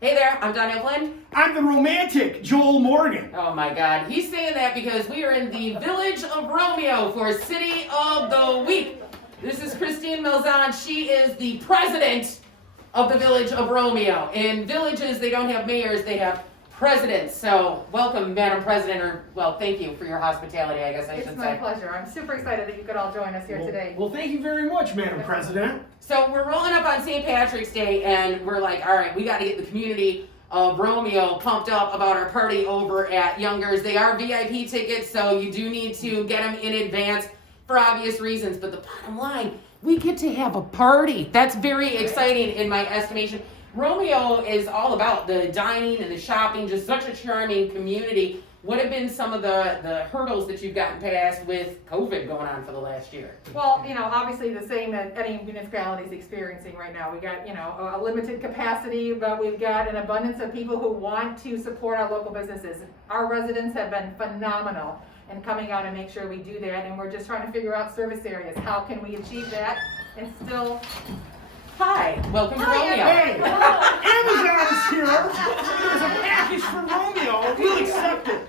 Hey there, I'm Doni Flynn. I'm the romantic Joel Morgan. Oh my God, he's saying that because we are in the village of Romeo for City of the Week. This is Christine Malzahn. She is the president of the village of Romeo. In villages, they don't have mayors, they have presidents. So welcome, Madam President, or well, thank you for your hospitality, I guess I should say. It's my pleasure. I'm super excited that you could all join us here today. Well, thank you very much, Madam President. So we're rolling up on St. Patrick's Day, and we're like, all right, we got to get the community of Romeo pumped up about our party over at Youngers. They are VIP tickets, so you do need to get them in advance for obvious reasons. But the bottom line, we get to have a party. That's very exciting in my estimation. Romeo is all about the dining and the shopping, just such a charming community. What have been some of the hurdles that you've gotten past with COVID going on for the last year? Well, obviously the same that any municipality is experiencing right now. We got, a limited capacity, but we've got an abundance of people who want to support our local businesses. Our residents have been phenomenal in coming out and make sure we do that, and we're just trying to figure out service areas. How can we achieve that and still... Hi, welcome to Hi, Romeo. Hey, Amazon's here. There's a package from Romeo. We'll accept it.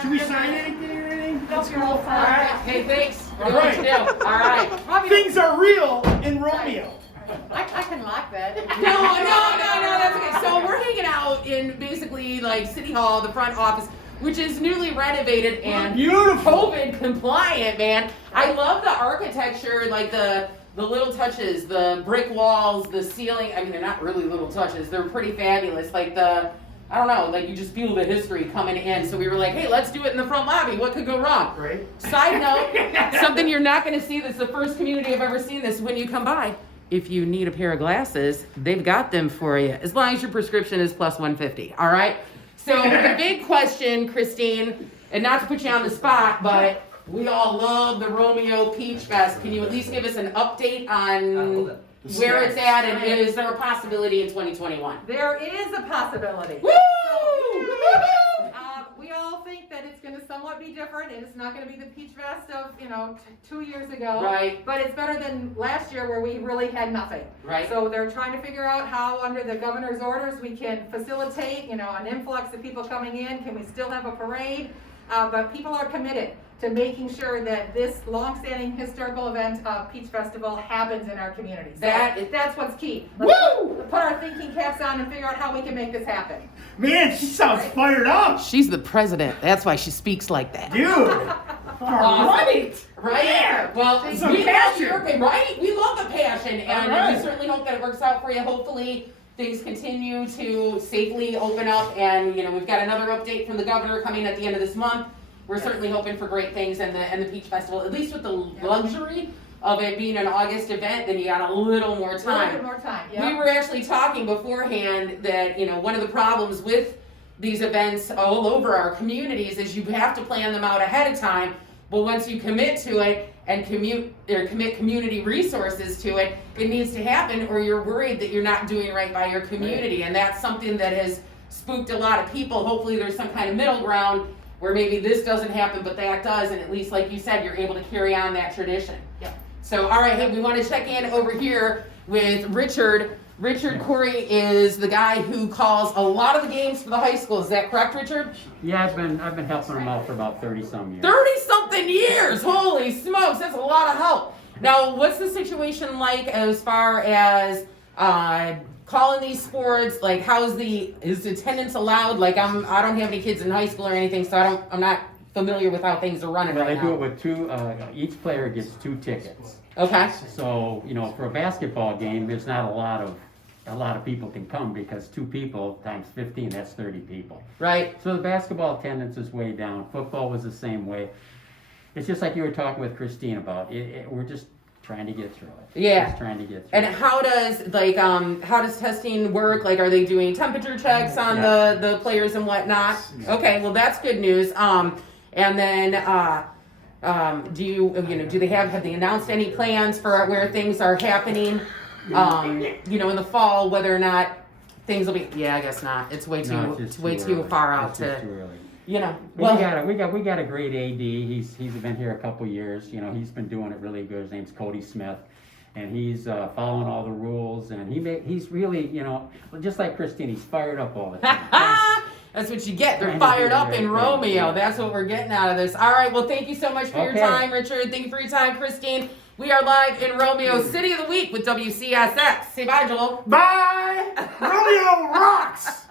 Should we sign anything or anything? That's your whole All right, hey, thanks. All Good right. to do. All right. Things are real in Romeo. I can lock that. No, that's okay. So we're hanging out in basically like City Hall, the front office, which is newly renovated and Beautiful. COVID compliant, man. I love the architecture, like the little touches, the brick walls, the ceiling. I mean, they're not really little touches. They're pretty fabulous. Like I don't know, like you just feel the history coming in. So we were like, hey, let's do it in the front lobby. What could go wrong? Right. Side note, something you're not going to see, that's the first community I've ever seen this, when you come by, if you need a pair of glasses, they've got them for you, as long as your prescription is plus 150, all right? So the big question, Christine, and not to put you on the spot, but we all love the Romeo Peach Fest. Can you at least give us an update on where it's at, and is there a possibility in 2021? There is a possibility. Woo! We all think that it's going to somewhat be different, and it's not going to be the Peach Fest of 2 years ago. Right. But it's better than last year where we really had nothing. Right. So they're trying to figure out how, under the governor's orders, we can facilitate an influx of people coming in. Can we still have a parade? But people are committed to making sure that this long-standing historical event of Peach Festival happens in our community. So that's what's key. Let's put our thinking caps on and figure out how we can make this happen. Man, she sounds fired up. She's the president. That's why she speaks like that. Dude. All right. Right? Yeah. Well, Some we love passion. your, right? We love the passion, and All right. we certainly hope that it works out for you. Hopefully, things continue to safely open up, and we've got another update from the governor coming at the end of this month. We're certainly hoping for great things in the Peach Festival, at least with the luxury of it being an August event. Then you got a little more A time. little bit more time. Yep. We were actually talking beforehand that, one of the problems with these events all over our communities is you have to plan them out ahead of time, but once you commit to it and commit community resources to it, it needs to happen, or you're worried that you're not doing right by your community. And that's something that has spooked a lot of people. Hopefully there's some kind of middle ground where maybe this doesn't happen, but that does, and at least, like you said, you're able to carry on that tradition. Yep. So, all right, hey, we want to check in over here with Richard. Richard Cory is the guy who calls a lot of the games for the high school. Is that correct, Richard? Yeah, I've been helping them out for about 30-some years. 30-something years! Holy smokes, that's a lot of help. Now, what's the situation like as far as calling these sports? Like, is attendance allowed? Like, I don't have any kids in high school or anything, so I'm not familiar with how things are running Well, right they do it now. with two. Each player gets 2 tickets. Okay. So for a basketball game, there's not a lot of people can come, because 2 people times 15, that's 30 people. Right. So the basketball attendance is way down. Football was the same way. It's just like you were talking with Christine about. We're just trying to get through it. Yeah. Just trying to get through And it. how does testing work? Like, are they doing temperature checks on the players and whatnot? Okay, well that's good news. And then do they have they announced any plans for where things are happening? In the fall, whether or not things will be. Yeah, I guess not. It's way No, it's too just too far out It's just to. too early. We got a great AD. He's been here a couple years. He's been doing it really good. His name's Cody Smith, and he's following all the rules, and he's really, you know, just like Christine, he's fired up all the time. That's what you get. They're Trying to fired do the up right in thing. Romeo. That's what we're getting out of this. All right. Well, thank you so much for your Okay. time, Richard. Thank you for your time, Christine. We are live in Romeo, City of the Week with WCSX. Say bye, Joel. Bye! Romeo rocks!